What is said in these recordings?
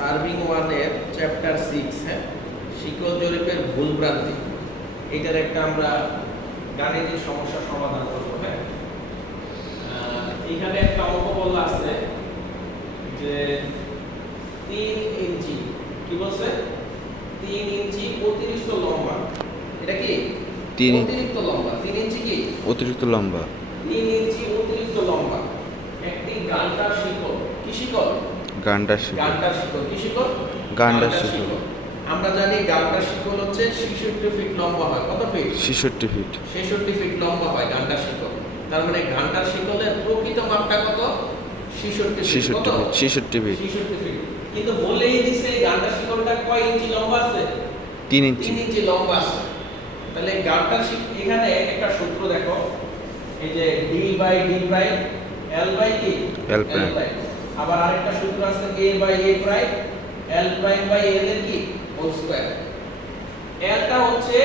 Serving 1 এর chapter 6, হ্যাঁ, শিকল জরিপের ভুল ভ্রান্তি, এটার একটা আমরা গাণিতিক সমস্যা সমাধান করব। হ্যাঁ, এখানে একটা অঙ্ক বলা আছে যে 3 ইঞ্চি, কি বলছে, 3 ইঞ্চি অতিরিক্ত লম্বা। এটা কি 3 অতিরিক্ত লম্বা? 3 ইঞ্চি কি অতিরিক্ত লম্বা? 3 ইঞ্চি অতিরিক্ত লম্বা একটি গান্ডার শিকল। কি শিকল? গান্ডার শিকল। গান্ডার শিকল। কি শিকল? গান্ডার শিকল। আমরা জানি গান্ডার শিকল হচ্ছে 66 ফিট লম্বা হয়। কত ফিট? 66 ফিট। 66 ফিট লম্বা হয় গান্ডার শিকল। তার মানে গান্ডার শিকলের প্রকৃত মাপটা কত? 66 ফিট। 66 ফিট। 66 ফিট। কিন্তু বলেই দিছে এই গান্ডার শিকলটা কয় ইঞ্চি লম্বা আছে? 3 ইঞ্চি। 3 ইঞ্চি লম্বা আছে। তাহলে গান্ডার এখানে একটা সূত্র দেখো, এই যে d by d prime l by কি l প্রাইম। আবার আরেকটা সূত্র আছে a by a prime l prime by l এর কি হোল স্কয়ার। lটা হচ্ছে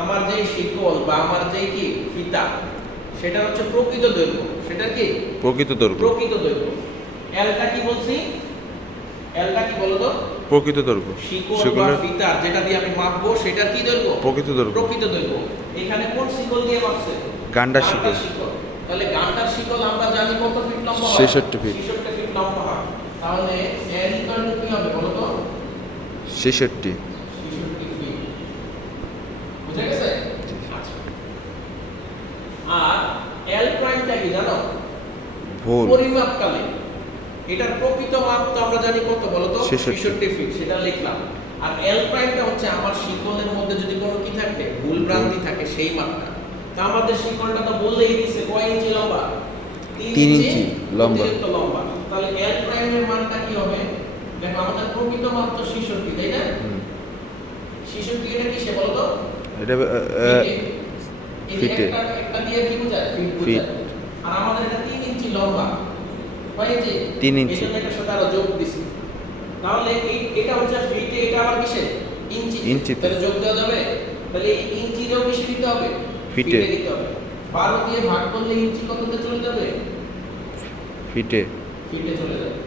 আমার যেই শিকল বা আমার যেই কি ফিতা, সেটা হচ্ছে প্রকৃত দৈর্ঘ্য। সেটা কি প্রকৃত দৈর্ঘ্য। প্রকৃত দৈর্ঘ্য। lটা কি বলছি? lটা কি বলো তো? প্রকৃত দৈর্ঘ্য। শিকল বা ফিতা যেটা দিয়ে আমি মাপবো সেটা কি দৈর্ঘ্য? প্রকৃত দৈর্ঘ্য। প্রকৃত দৈর্ঘ্য। এখানে কোন শিকল দিয়ে মাপছে? গান্ডার শিকল। তাহলে গান্ডার শিকল আমরা জানি কত ফিট লম্বা হয়? 66 ফিট। 66 ফিট লম্বা হয়। তাহলে l ইকুয়াল টু কি হবে বলো তো? 66। 66 ফিট। বুঝা গেছে? আচ্ছা। আর l প্রাইমটা কি জানো? ভুল। পরিমাপকালে এটার প্রকৃত মাপ তো আমরা জানি কত বলো তো? 66 ফিট। সেটা লিখলাম। আর l প্রাইমটা হচ্ছে আমার শিকলের মধ্যে যদি কোনো কি থাকে, ভুল ভ্রান্তি থাকে, সেই মাপটা। তা আমাদের শিকলটা তো বললেই দিছে কয় ইঞ্চি লম্বা? 3 ইঞ্চি লম্বা। অতিরিক্ত লম্বা। তাহলে l প্রাইমের মানটা কি হবে? দেখো আমাদের প্রকৃত মাপ তো 66, তাই না? 66 এটা কিসে বলো তো? এটা ফিটে। ফিটে। একটা দিয়ে কি বোঝায়? ফিট বোঝায়। আর আমাদের এটা 3 ইঞ্চি লম্বা। কয় ইঞ্চি? 3 ইঞ্চি। এজন্য এটা সাথে আরো যোগ দিছি। তাহলে এটা হচ্ছে ফিটে, এটা আবার কিসে? ইঞ্চি। ইঞ্চিতে। তাহলে যোগ দেওয়া যাবে? তাহলে এই ইঞ্চিটাও কিসে দিতে হবে? ফিটে দিতে হবে। 12 দিয়ে ভাগ করলে ইঞ্চি কততে চলে যাবে? ফিটে। ফিটে চলে যাবে।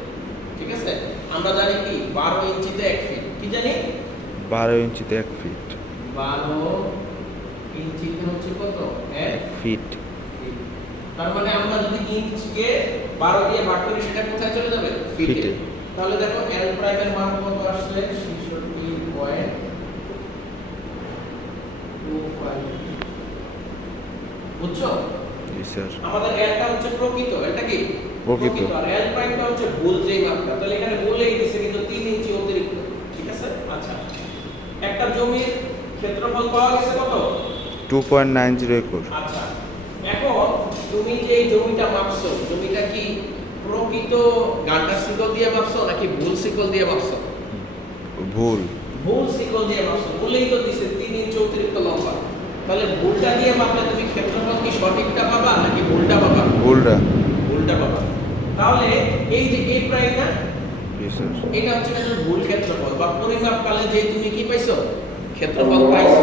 ঠিক আছে? আমরা জানি কি 12 ইঞ্চিতে 1 ফিট। কি জানি? 12 ইঞ্চিতে 1 ফিট। 12 ইঞ্চিতে হচ্ছে কত? 1 ফিট। তার মানে আমরা যদি ইঞ্চকে 12 দিয়ে ভাগ করি সেটা কোথায় চলে যাবে? ফিটে। তাহলে দেখো l প্রাইমের মান কত আসছে? 66.25। বুঝছো? জি স্যার। আমাদের lটা হচ্ছে প্রকৃত, এটা কি প্রকৃত। আর l প্রাইমটা হচ্ছে ভুল যেই মাপটা। তাহলে এখানে বলেই দিছে কিন্তু 3 ইঞ্চি অতিরিক্ত। ঠিক আছে? আচ্ছা, একটা জমির ক্ষেত্রফল পাওয়া গেছে কত? 2.90 একর। আচ্ছা, এখন তুমি যে এই জমিটা মাপছো, জমিটা কি প্রকৃত গান্ডার শিকল দিয়ে মাপছো নাকি ভুল শিকল দিয়ে মাপছো? ভুল। ভুল শিকল দিয়ে মাপছো। বলেই তো দিছে 3 ইঞ্চি অতিরিক্ত লম্বা। তাহলে ভুলটা দিয়ে মাপলে তুমি ক্ষেত্রফল কি সঠিকটা পাবা নাকি ভুলটা পাবা? ভুলটা। ভুলটা পাবা। তাহলে এই যে a প্রাইম না, জি স্যার। এটা হচ্ছে কিন্তু ভুল ক্ষেত্রফল বা পরিমাপকালে যে তুমি কি পাইছো? ক্ষেত্রফল পাইছো।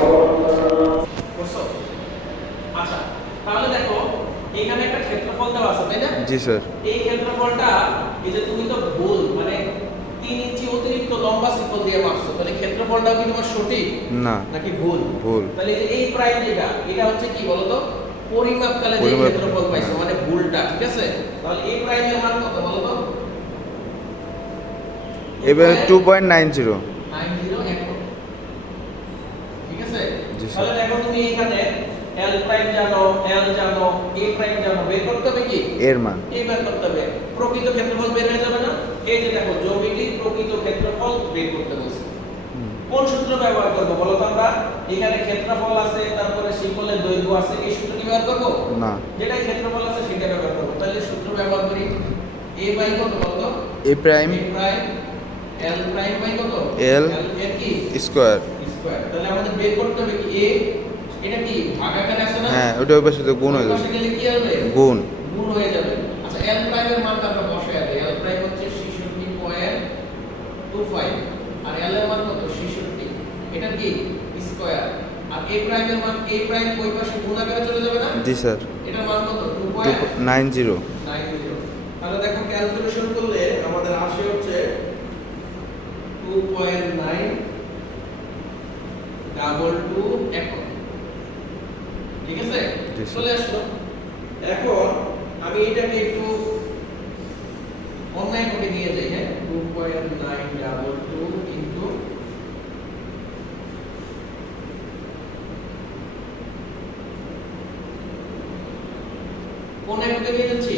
বুঝছো? আচ্ছা, তাহলে দেখো এখানে একটা ক্ষেত্রফল দেওয়া আছে, তাই না? জি স্যার। এই ক্ষেত্রফলটা এই যে তুমি তো ভুল মানে 3 ইঞ্চি অতিরিক্ত লম্বা শিকল দিয়ে মাপছো, তাহলে ক্ষেত্রফলটা কি তোমার সঠিক না। নাকি ভুল? ভুল। তাহলে এই যে এই প্রাইম যেটা, এটা হচ্ছে কি বলো তো? পরিমাপকালে যে ক্ষেত্রফল পাইছো মানে ভুলটা। ঠিক আছে? তাহলে এই প্রাইমের মান কত বলো তো? এবারে 2.90। 90 একর। ঠিক আছে? জি স্যার। তাহলে দেখো তুমি এখানে l প্রাইম জানো, l জানো, a প্রাইম জানো, বের করতে হবে কি? এর মান। এই বের করতে হবে। প্রকৃত ক্ষেত্রফল বের হয়ে যাবে না? এই যে দেখো জমিটির প্রকৃত ক্ষেত্রফল বের করতে বলছে। কোন সূত্র ব্যবহার করব বলো তো? আমরা এখানে ক্ষেত্রফল আছে, তারপরে শিকলের দৈর্ঘ্য আছে, এই সূত্রটি ব্যবহার করব না। যেটাই ক্ষেত্রফল আছে সেটা ব্যবহার করব। তাহলে সূত্র ব্যবহার করি। a বাই কত বলো তো? a prime a prime l prime by কত? l এর কি স্কয়ার। স্কয়ার। তাহলে আমাদের বের করতে হবে কি a, এটা কি ভাগাকারে আছে না? হ্যাঁ, ওটা ওই পাশে তো গুণ হয়ে যাবে। পাশে গেলে কি হবে? গুণ। গুণ হয়ে যাবে। আচ্ছা, l প্রাইমের মানটা আমরা বসায় দেই। l প্রাইম হচ্ছে 66.25 আর l এর মান কত? 66। এটা কি স্কয়ার। আর a প্রাইমের মান, a প্রাইম ওই পাশে গুণ আকারে চলে যাবে না? জি স্যার। এটার মান কত? 2.90। 2.90। তাহলে দেখো ক্যালকুলেশন করলে আমাদের আসে হচ্ছে স্যার। চলে আসলো। এখন আমি এটাকে একটু অনলাইন করে নিয়ে যাই, হ্যাঁ, 2.922 ইনটু কোন এককে নিয়ে যাচ্ছি?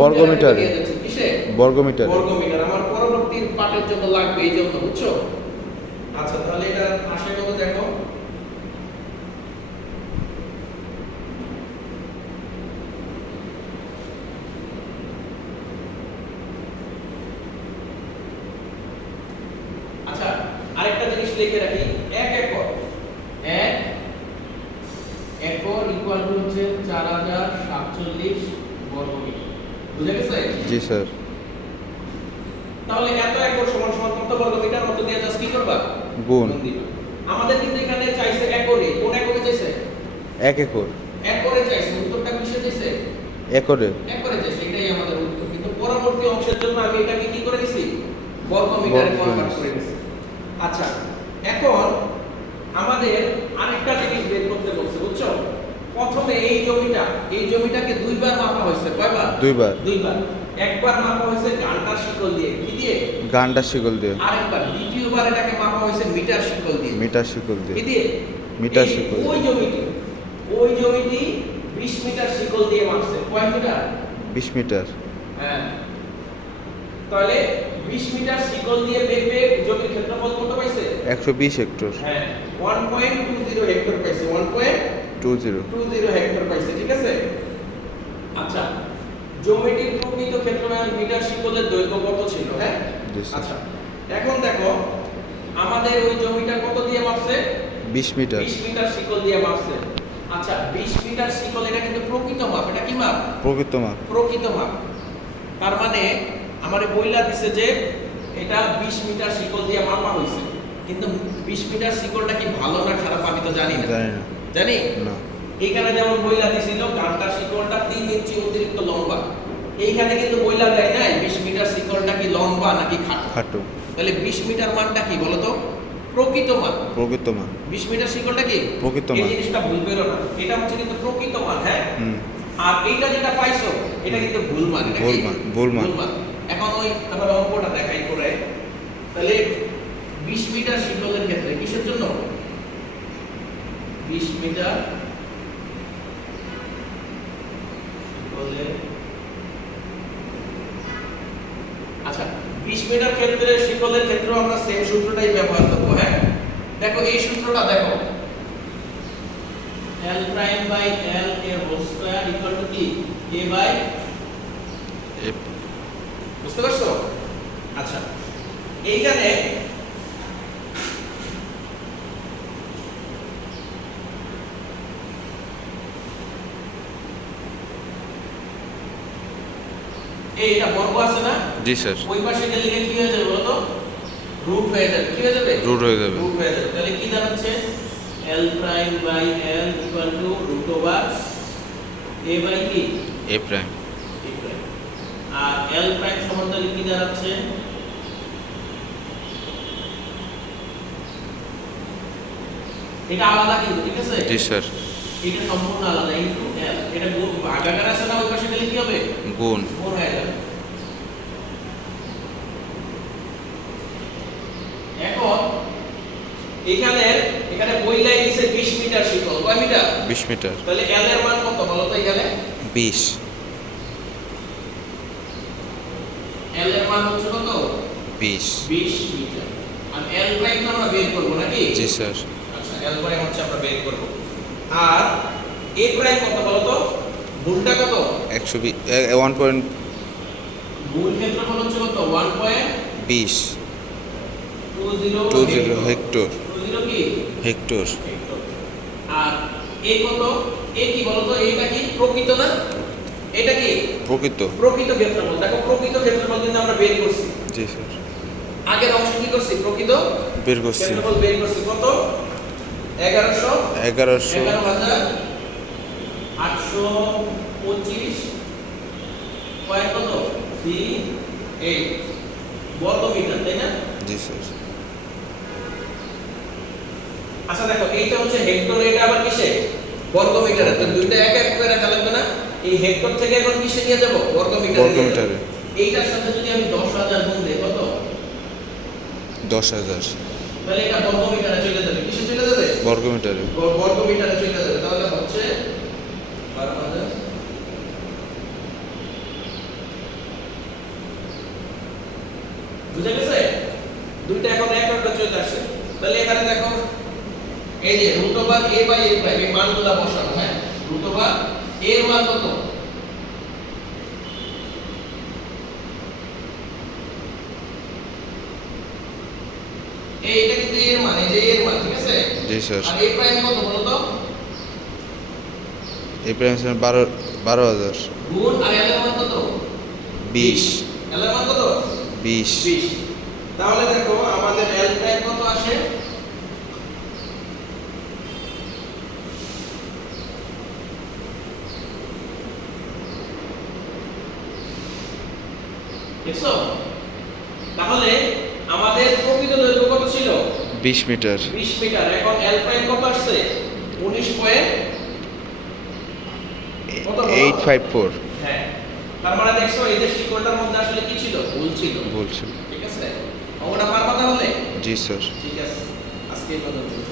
বর্গমিটারে। নিয়ে যাচ্ছি। কিসে? বর্গমিটার। বর্গমিটার। আমার পরবর্তী পাঠের জন্য লাগবে এই জন্য, বুঝছো? আচ্ছা, তাহলে এটা আসে কত দেখো। আচ্ছা, আরেকটা জিনিস লিখে রাখি, 1 একর। 1 একর ইকুয়াল টু হচ্ছে 4047 বর্গমিটার। বুঝা গেছে? জি স্যার। তাহলে এত একর সমান সমান কত বর্গমিটার? অত দিয়ে জাস্ট কি করবা? গুণ। দিবা। আমাদের কিন্তু এখানে চাইছে একরে। কোন একরে চাইছে? 1 একর। একরে চাইছে। উত্তরটা কিসে চাইছে? একরে। একরে চাইছে। এটাই আমাদের উত্তর। কিন্তু পরবর্তী অংশের জন্য আমি এটাকে কি করে দিছি? বর্গমিটারে কনভার্ট করে দিছি। আচ্ছা, এখন আমাদের আরেকটা জিনিস বের করতে বলছে, বুঝছো? প্রথমে এই জমিটাকে দুইবার মাপা হয়েছে। কয়বার? দুইবার। দুইবার। একবার মাপা হয়েছে গান্টার শিকল দিয়ে। কি দিয়ে? গান্ডার শিকল দিয়ে। আরেকবার দ্বিতীয়বার এটাকে মাপা হয়েছে মিটার শিকল দিয়ে। মিটার শিকল দিয়ে। কি দিয়ে? মিটার এই শিকল। ওই জমিটি 20 মিটার শিকল দিয়ে মাপছে। কয় মিটার? 20 মিটার। হ্যাঁ। তাহলে 20 মিটার শিকল দিয়ে মেপে জমির ক্ষেত্রফল কত পাইছে? 120 হেক্টর। হ্যাঁ, 1.20 হেক্টর পাইছে। 1.20 হেক্টর পাইছে, ঠিক আছে? আচ্ছা, জমিটির প্রকৃত ক্ষেত্রফল মিটার শিকলের দৈর্ঘ্য কত ছিল? হ্যাঁ, জি স্যার। আচ্ছা, এখন দেখো আমাদের ওই জমিটা কত দিয়ে মাপছে? 20 মিটার। 20 মিটার শিকল দিয়ে মাপছে। আচ্ছা, 20 মিটার শিকল এটা কিন্তু প্রকৃত মাপ। এটা কি মাপ? প্রকৃত মাপ। প্রকৃত মাপ। তার মানে আমারে বইলা দিছে যে এটা 20 মিটার শিকল দিয়ে মাপা হইছে। কিন্তু 20 মিটার শিকলটা কি ভালো না খারাপ আমি তো জানি না। জানি না। জানি? না। এইখানে যেমন বইলা দিছিল গান্টার শিকলটা 3 ইঞ্চি অতিরিক্ত লম্বা। এইখানে কিন্তু বইলা দেয় নাই 20 মিটার শিকলটা কি লম্বা নাকি খাটো। খাটো। তাহলে 20 মিটার মানটা কি বলো তো? প্রকৃত মান। প্রকৃত মান। 20 মিটার শিকলটা কি? প্রকৃত এই মান। জিনিসটা ভুল বেরো না। এটা হচ্ছে কিন্তু প্রকৃত মান, হ্যাঁ? হুম। আর এইটা যেটা পাইছো এটা কিন্তু ভুল মান। এটা ভুল কি? মান। ভুল মান। এখন ওই আমরা অঙ্কটা দেখাই করে। তাহলে 20 মিটার শিকলের ক্ষেত্রে কিসের জন্য? 20 মিটার শিকলের, আচ্ছা 20 মিটার ক্ষেত্রে শিকলের ক্ষেত্রে আমরা সেম সূত্রটাই ব্যবহার করব, হ্যাঁ? দেখো এই সূত্রটা দেখো, L prime by L a whole square equal to কি? A by F। বুঝতে পারছো? আচ্ছা, এইখানে এইটা বর্গ আছে না? জি স্যার। ওই পাশে গেলে কি হয়ে যাবে বলো তো? রুট হয়ে যাবে। কি হয়ে যাবে? রুট হয়ে যাবে। রুট হয়ে যাবে। তাহলে কি দাঁড়াচ্ছে? L prime by L equal to root over A by কি? A prime. A prime। আর L prime সমান তাহলে কি দাঁড়াচ্ছে? এটা আলাদা কিন্তু, ঠিক আছে? জি স্যার। এটা সম্পূর্ণ আলাদা ইনটু L। এটা গুণ ভাগাকার আছে না, ওই পাশে গেলে কি হবে? গুণ। গুণ হয়ে যাবে। এখন এখানে বইলাই দিছে 20 মিটার শিকল। কয় মিটার? 20 মিটার। তাহলে L এর মান কত বলো তো এখানে? 20। L এর মান হচ্ছে কত? 20 মিটার। আর L প্রাইম তো আমরা বের করব নাকি? জি স্যার। আচ্ছা, L প্রাইম হচ্ছে আমরা বের করব। আর A প্রাইম কত বলো তো? ভুলটা কত? 120 মূল ক্ষেত্রফল হচ্ছে কত? 1.20 20 হেক্টর। 20 কি? হেক্টর। আর A কত? A কি বলো তো? এটা কি প্রকৃত না? এটা কি? প্রকৃত। প্রকৃত ক্ষেত্রফল। দেখো প্রকৃত ক্ষেত্রফল কিন্তু আমরা বের করছি। জি স্যার। আগের অংশ কি করছি? প্রকৃত বের করছি। ক্ষেত্রফল বের করছি কত? 11,825 পয়েন্ট কত? 38 বর্গমিটার, তাই না? জি স্যার। আচ্ছা দেখো এইটা হচ্ছে হেক্টর, এটা আবার কিসে? বর্গ মিটারে। তো দুইটা এক এক করে রাখা লাগবে না? এই হেক্টর থেকে এখন কিসে নিয়ে যাব? বর্গ মিটারে। বর্গমিটারে। এইটার সাথে যদি আমি 10,000 গুণ দেই কত? 10,000 তাহলে এটা বর্গ মিটারে চলে যাবে। কিসে চলে যাবে? বর্গমিটারে। বর্গ মিটারে চলে যাবে। তাহলে হচ্ছে 12,000। বুঝা গেছে? দুইটা এখন এক একটা চলে আসছে। তাহলে এখানে দেখো এই যে √a বাই a প্রাইম এই মানগুলা বসানো, হ্যাঁ? √a এর মান কত? এইটা কিন্তু এর মান, এই যে এর মান, ঠিক আছে? জি স্যার। আর a প্রাইম কত বলো তো? এই প্রাইম স্যার 12,000 গুণ আর l এর মান কত? 20 l এর মান কত? 20 20। তাহলে দেখো আমাদের l প্রাইম কত আসে? দেখছো? তাহলে আমাদের প্রকৃত দৈর্ঘ্য কত ছিল? 20 মিটার। 20 মিটার। এখন l প্রাইম কত আসছে? 19 পয়েন্ট কত বলো? 854 হ্যাঁ। তার মানে দেখছো এই যে শিকলটার মধ্যে আসলে কি ছিল? ভুল ছিল। বলছিল। ঠিক আছে? অঙ্কটা পারবা তাহলে? জি স্যার। ঠিক আছে, আজকে এই পর্যন্ত।